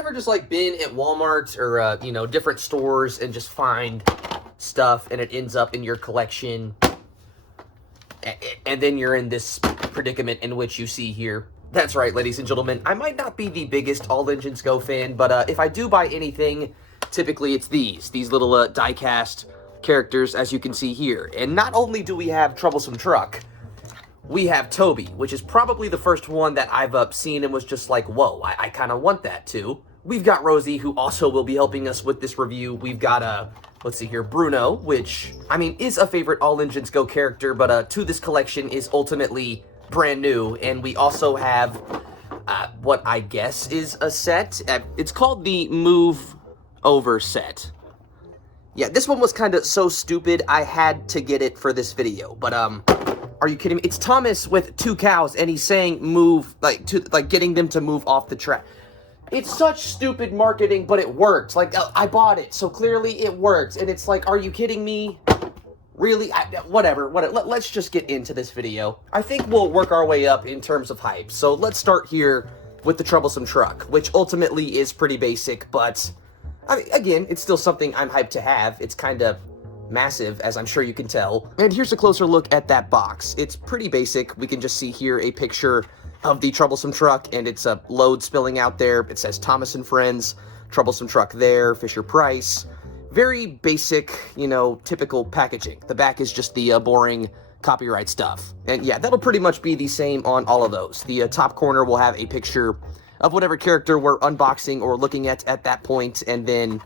ever just, like, been at Walmart or, you know, different stores and just find stuff and it ends up in your collection, and then you're in this predicament in which you see here? That's right, ladies and gentlemen. I might not be the biggest All Engines Go fan, but if I do buy anything, typically it's these little diecast characters, as you can see here. And not only do we have Troublesome Truck, we have Toby, which is probably the first one that I've seen and was just like, whoa, I kind of want that too. We've got Rosie, who also will be helping us with this review. We've got, let's see here, Bruno, which, I mean, is a favorite All Engines Go character, but to this collection is ultimately brand new. And we also have what I guess is a set. It's called the Moove Over Set. Yeah, this one was kind of so stupid, I had to get it for this video, but, are you kidding me? It's Thomas with 2 cows, and he's saying move, like getting them to move off the track. It's such stupid marketing, but it worked. Like, I bought it, so clearly it worked. And it's like, are you kidding me? Really? Whatever. Let's just get into this video. I think we'll work our way up in terms of hype. So let's start here with the Troublesome Truck, which ultimately is pretty basic, but I mean, again, it's still something I'm hyped to have. It's kind of massive, as I'm sure you can tell. And here's a closer look at that box. It's pretty basic. We can just see here a picture of the Troublesome Truck, and it's a load spilling out there. It says Thomas and Friends, Troublesome Truck there, Fisher Price. Very basic, you know, typical packaging. The back is just the boring copyright stuff. And yeah, that'll pretty much be the same on all of those. The top corner will have a picture of whatever character we're unboxing or looking at that point, and then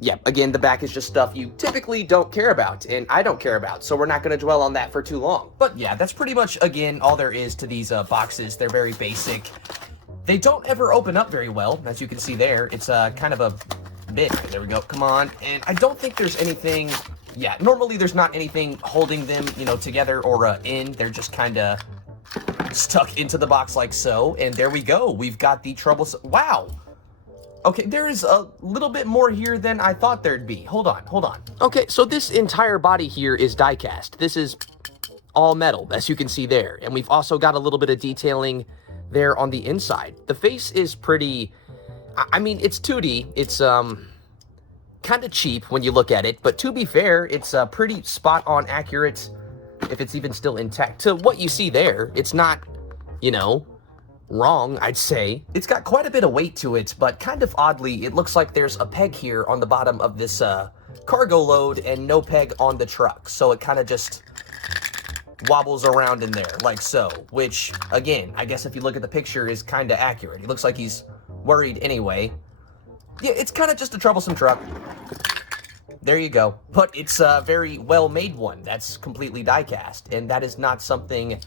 yeah, again, the back is just stuff you typically don't care about, and I don't care about, so we're not going to dwell on that for too long. But yeah, that's pretty much, again, all there is to these boxes. They're very basic. They don't ever open up very well, as you can see there. It's kind of a bit. There we go. Come on. And I don't think there's anything... Yeah, normally there's not anything holding them, you know, together or in. They're just kind of stuck into the box like so. And there we go. We've got the Troublesome... Wow! Okay, there is a little bit more here than I thought there'd be. Hold on. Okay, so this entire body here is diecast. This is all metal, as you can see there. And we've also got a little bit of detailing there on the inside. The face is pretty... I mean, it's 2D. It's, kind of cheap when you look at it. But to be fair, it's pretty spot-on accurate, if it's even still intact. To what you see there, it's not, you know... wrong, I'd say. It's got quite a bit of weight to it, but kind of oddly, it looks like there's a peg here on the bottom of this cargo load and no peg on the truck. So it kind of just wobbles around in there like so, which again, I guess if you look at the picture is kind of accurate. He looks like he's worried anyway. Yeah, it's kind of just a troublesome truck. There you go. But it's a very well-made one. That's completely die-cast, and that is not something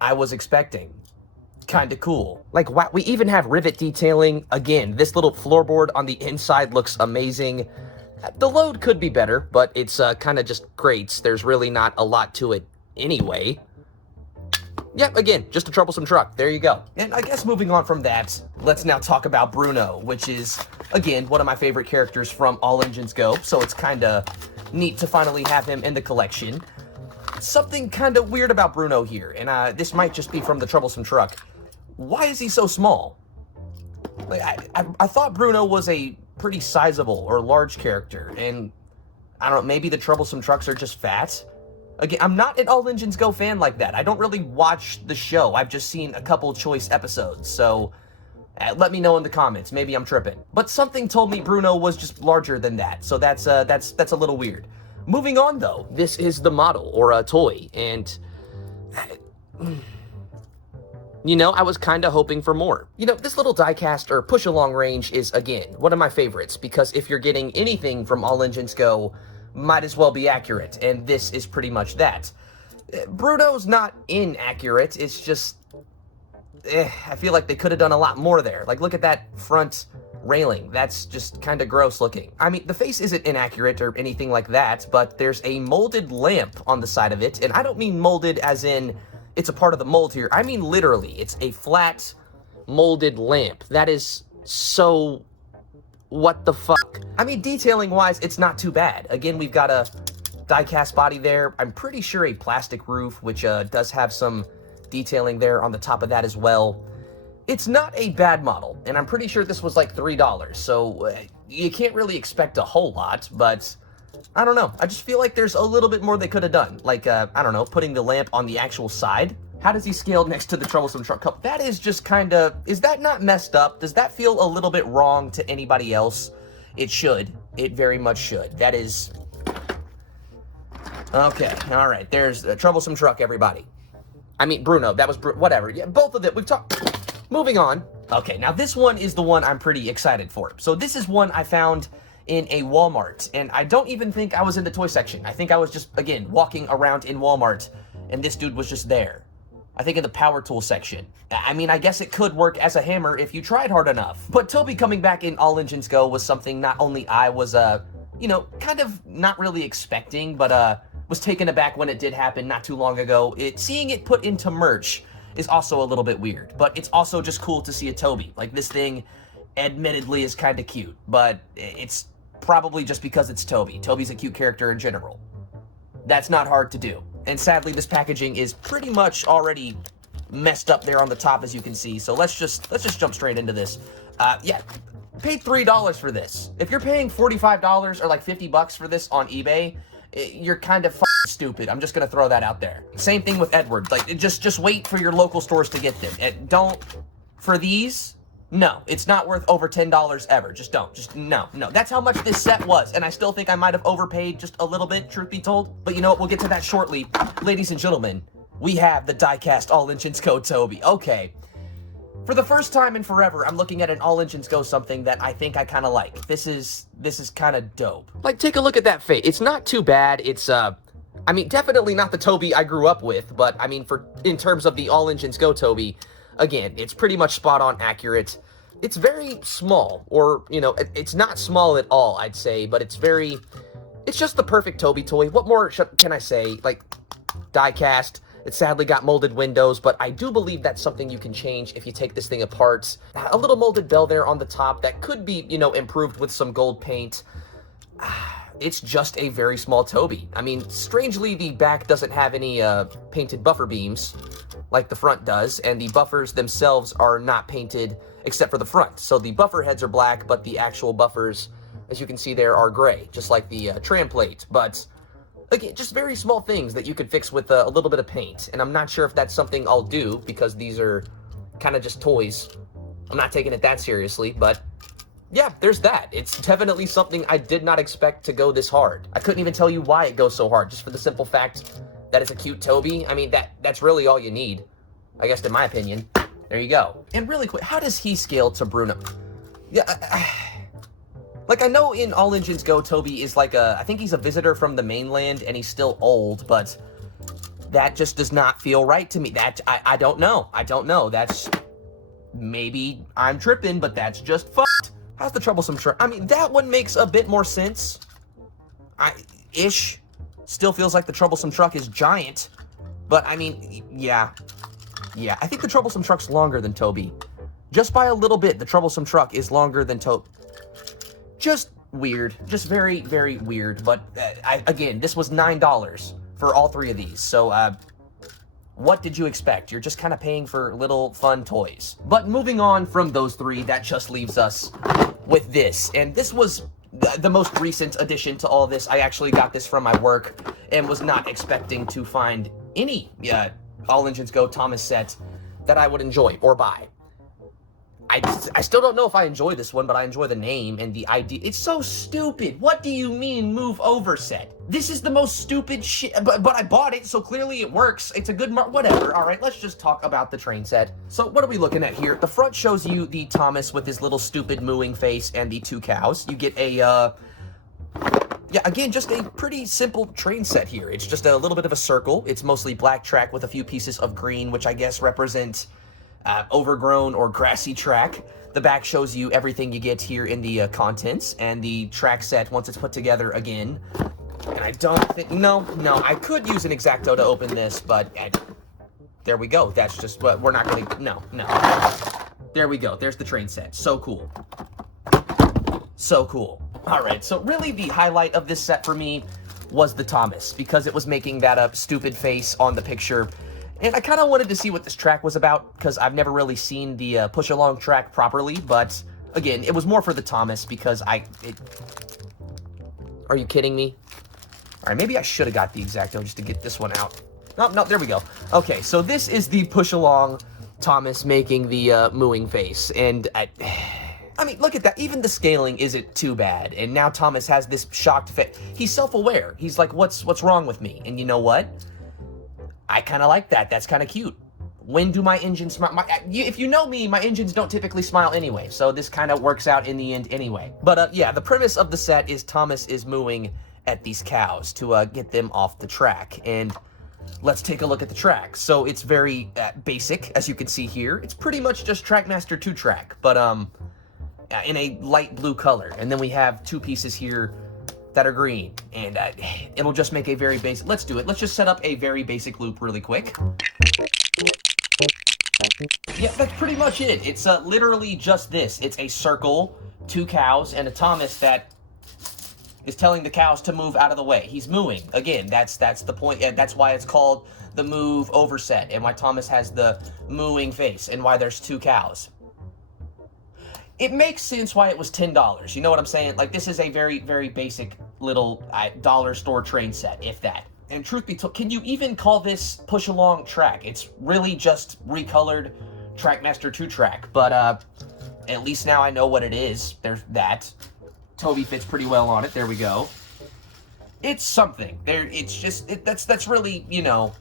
I was expecting. Kind of cool. Like, wow, we even have rivet detailing. Again, this little floorboard on the inside looks amazing. The load could be better, but it's kind of just crates. There's really not a lot to it anyway. Yep, again, just a troublesome truck. There you go. And I guess moving on from that, let's now talk about Bruno, which is, again, one of my favorite characters from All Engines Go, so it's kind of neat to finally have him in the collection. Something kind of weird about Bruno here, and this might just be from the Troublesome Truck. Why is he so small? Like, I thought Bruno was a pretty sizable or large character, and I don't know, maybe the Troublesome Trucks are just fat? Again, I'm not an All Engines Go fan like that. I don't really watch the show. I've just seen a couple choice episodes, so let me know in the comments. Maybe I'm tripping. But something told me Bruno was just larger than that, so that's a little weird. Moving on, though, this is the model, or a toy, and... you know, I was kind of hoping for more. You know, this little diecast or push-along range is, again, one of my favorites, because if you're getting anything from All Engines Go, might as well be accurate, and this is pretty much that. Bruno's not inaccurate, it's just... I feel like they could have done a lot more there. Like, look at that front railing. That's just kind of gross looking. I mean, the face isn't inaccurate or anything like that, but there's a molded lamp on the side of it, and I don't mean molded as in it's a part of the mold here. I mean literally, it's a flat molded lamp. That is so... what the fuck? I mean, detailing-wise, it's not too bad. Again, we've got a die-cast body there. I'm pretty sure a plastic roof, which does have some detailing there on the top of that as well. It's not a bad model, and I'm pretty sure this was like $3, so you can't really expect a whole lot, but I don't know. I just feel like there's a little bit more they could have done. Like, I don't know, putting the lamp on the actual side. How does he scale next to the Troublesome Truck Cup? That is just kind of, is that not messed up? Does that feel a little bit wrong to anybody else? It should. It very much should. That is... Okay, all right. There's a Troublesome Truck, everybody. I mean, Bruno. That was... whatever. Yeah, both of them. We've talked... Moving on. Okay, now this one is the one I'm pretty excited for. So this is one I found in a Walmart, and I don't even think I was in the toy section. I think I was just, again, walking around in Walmart, and this dude was just there. I think in the power tool section. I mean, I guess it could work as a hammer if you tried hard enough. But Toby coming back in All Engines Go was something not only I was, you know, kind of not really expecting, but was taken aback when it did happen not too long ago. Seeing it put into merch is also a little bit weird, but it's also just cool to see a Toby. Like, this thing admittedly is kind of cute, but it's probably just because it's Toby. Toby's a cute character in general. That's not hard to do. And sadly, this packaging is pretty much already messed up there on the top, as you can see. So let's just jump straight into this. Yeah, paid $3 for this. If you're paying $45 or like $50 for this on eBay, you're kind of stupid. I'm just gonna throw that out there. Same thing with Edward. Like, just wait for your local stores to get them. And don't, for these, no, it's not worth over $10 ever. Just don't. Just no. That's how much this set was, and I still think I might have overpaid just a little bit, truth be told. But you know what? We'll get to that shortly. Ladies and gentlemen, we have the Diecast All Engines Go Toby. Okay. For the first time in forever, I'm looking at an All Engines Go something that I think I kind of like. This is kind of dope. Like, take a look at that face. It's not too bad. It's, I mean, definitely not the Toby I grew up with, but, I mean, in terms of the All Engines Go Toby, again, it's pretty much spot-on accurate. It's very small, or, you know, it's not small at all, I'd say, but it's just the perfect Toby toy. What more can I say? Like, die-cast. It sadly got molded windows, but I do believe that's something you can change if you take this thing apart. A little molded bell there on the top that could be, you know, improved with some gold paint. It's just a very small Toby. I mean, strangely, the back doesn't have any painted buffer beams like the front does, and the buffers themselves are not painted except for the front. So the buffer heads are black, but the actual buffers, as you can see there, are gray, just like the tram plate. But again, just very small things that you could fix with a little bit of paint. And I'm not sure if that's something I'll do, because these are kind of just toys. I'm not taking it that seriously, but yeah, there's that. It's definitely something I did not expect to go this hard. I couldn't even tell you why it goes so hard, just for the simple fact that it's a cute Toby. I mean, that's really all you need, I guess, in my opinion. There you go. And really quick, how does he scale to Bruno? Yeah, like, I know in All Engines Go, Toby is like I think he's a visitor from the mainland, and he's still old, but that just does not feel right to me. I don't know. I don't know. That's, maybe I'm tripping, but that's just fucked. How's the Troublesome Truck? I mean, that one makes a bit more sense. Ish. Still feels like the Troublesome Truck is giant, but I mean, yeah. Yeah, I think the Troublesome Truck's longer than Toby. Just by a little bit, the Troublesome Truck is longer than Toby. Just weird. Just very, very weird. But, again, this was $9 for all three of these. So, what did you expect? You're just kind of paying for little fun toys. But moving on from those three, that just leaves us with this. And this was the most recent addition to all this. I actually got this from my work and was not expecting to find any All Engines Go Thomas set that I would enjoy or buy. I still don't know if I enjoy this one, but I enjoy the name and the idea. It's so stupid. What do you mean, Moove Over Set? This is the most stupid shit, but I bought it, so clearly it works. It's a good whatever. All right, let's just talk about the train set. So what are we looking at here? The front shows you the Thomas with his little stupid mooing face and the two cows. You get a, yeah, again, just a pretty simple train set here. It's just a little bit of a circle. It's mostly black track with a few pieces of green, which I guess represent overgrown or grassy track. The back shows you everything you get here in the contents, and the track set, once it's put together again. And I don't think, no, I could use an X-Acto to open this, but there we go. That's just what we're not going to, no. There we go. There's the train set. So cool. So cool. All right, so really the highlight of this set for me was the Thomas, because it was making that stupid face on the picture. And I kind of wanted to see what this track was about, because I've never really seen the push-along track properly, but again, it was more for the Thomas, because Are you kidding me? All right, maybe I should have got the X-Acto just to get this one out. No, there we go. Okay, so this is the push-along Thomas making the mooing face, and I mean, look at that. Even the scaling isn't too bad, and now Thomas has this shocked face. He's self-aware. He's like, what's wrong with me? And you know what? I kind of like that. That's kind of cute. When do my engines smile? If you know me, my engines don't typically smile anyway, so this kind of works out in the end anyway. But yeah, the premise of the set is Thomas is mooing at these cows to get them off the track, and let's take a look at the track. So it's very basic, as you can see here. It's pretty much just Trackmaster 2-track, but in a light blue color. And then we have two pieces here that are green, and it'll just make a very basic, let's do it. Let's just set up a very basic loop really quick. Yeah, that's pretty much it. It's literally just this. It's a circle, two cows, and a Thomas that is telling the cows to move out of the way. He's mooing. Again, that's the point. That's why it's called the Moove Over Set, and why Thomas has the mooing face, and why there's two cows. It makes sense why it was $10. You know what I'm saying? Like, this is a very, very basic little dollar store train set, if that. And truth be told, can you even call this push-along track? It's really just recolored Trackmaster 2-track, but at least now I know what it is. There's that. Toby fits pretty well on it. There we go. It's something. It's just, that's really, you know,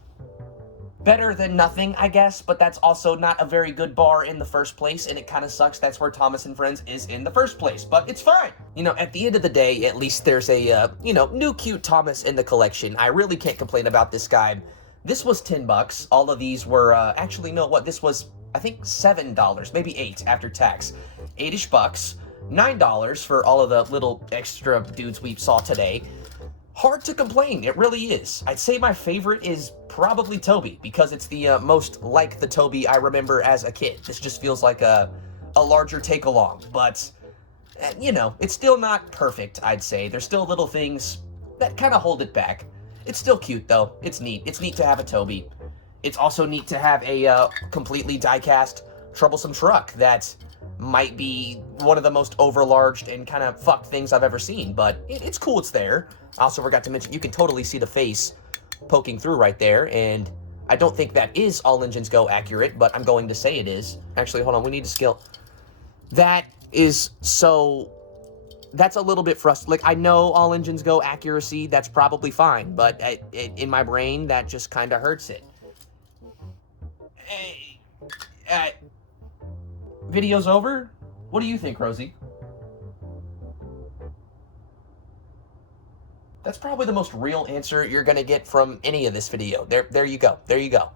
better than nothing, I guess, but that's also not a very good bar in the first place, and it kind of sucks that's where Thomas and Friends is in the first place, but it's fine. You know, at the end of the day, at least there's a, you know, new cute Thomas in the collection. I really can't complain about this guy. This was $10. All of these were, actually, no, what, this was, I think, $7, maybe $8 after tax. $8-ish bucks, $9 for all of the little extra dudes we saw today. Hard to complain, it really is. I'd say my favorite is probably Toby, because it's the most like the Toby I remember as a kid. This just feels like a larger take-along, but, you know, it's still not perfect, I'd say. There's still little things that kind of hold it back. It's still cute, though. It's neat. It's neat to have a Toby. It's also neat to have a completely die-cast Troublesome Truck that might be one of the most overlarged and kind of fucked things I've ever seen, but it's cool it's there. I also forgot to mention, you can totally see the face poking through right there, and I don't think that is All Engines Go accurate, but I'm going to say it is. Actually, hold on, we need to scale. That is so... That's a little bit frustrating. Like, I know All Engines Go accuracy, that's probably fine, but in my brain, that just kind of hurts it. Video's over? What do you think, Rosie? That's probably the most real answer you're gonna get from any of this video. There you go. There you go.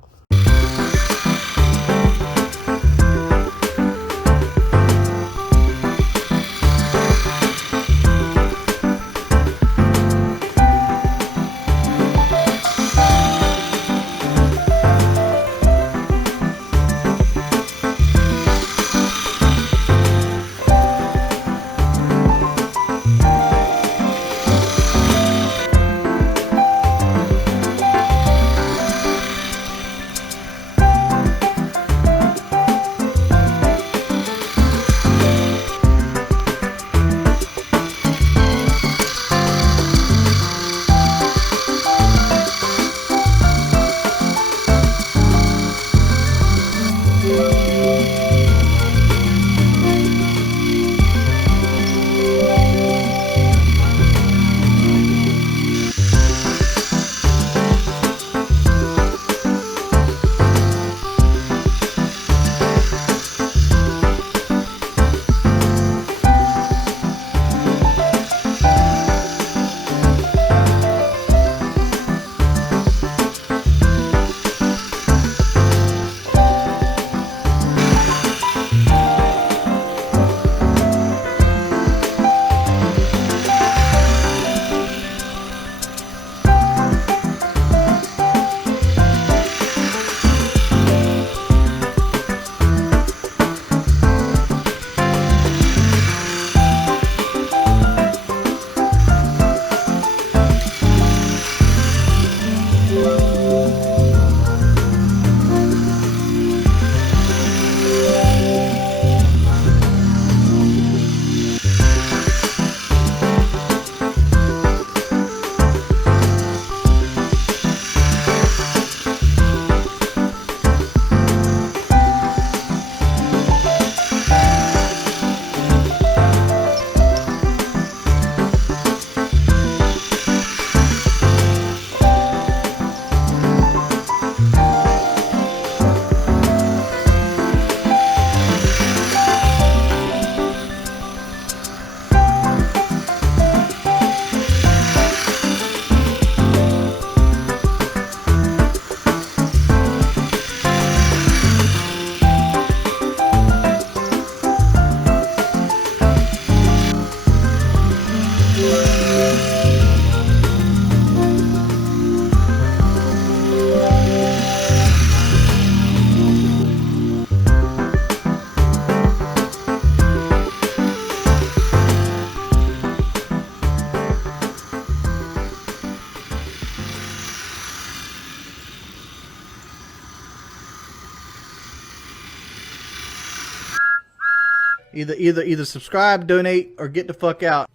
Either subscribe, donate, or get the fuck out.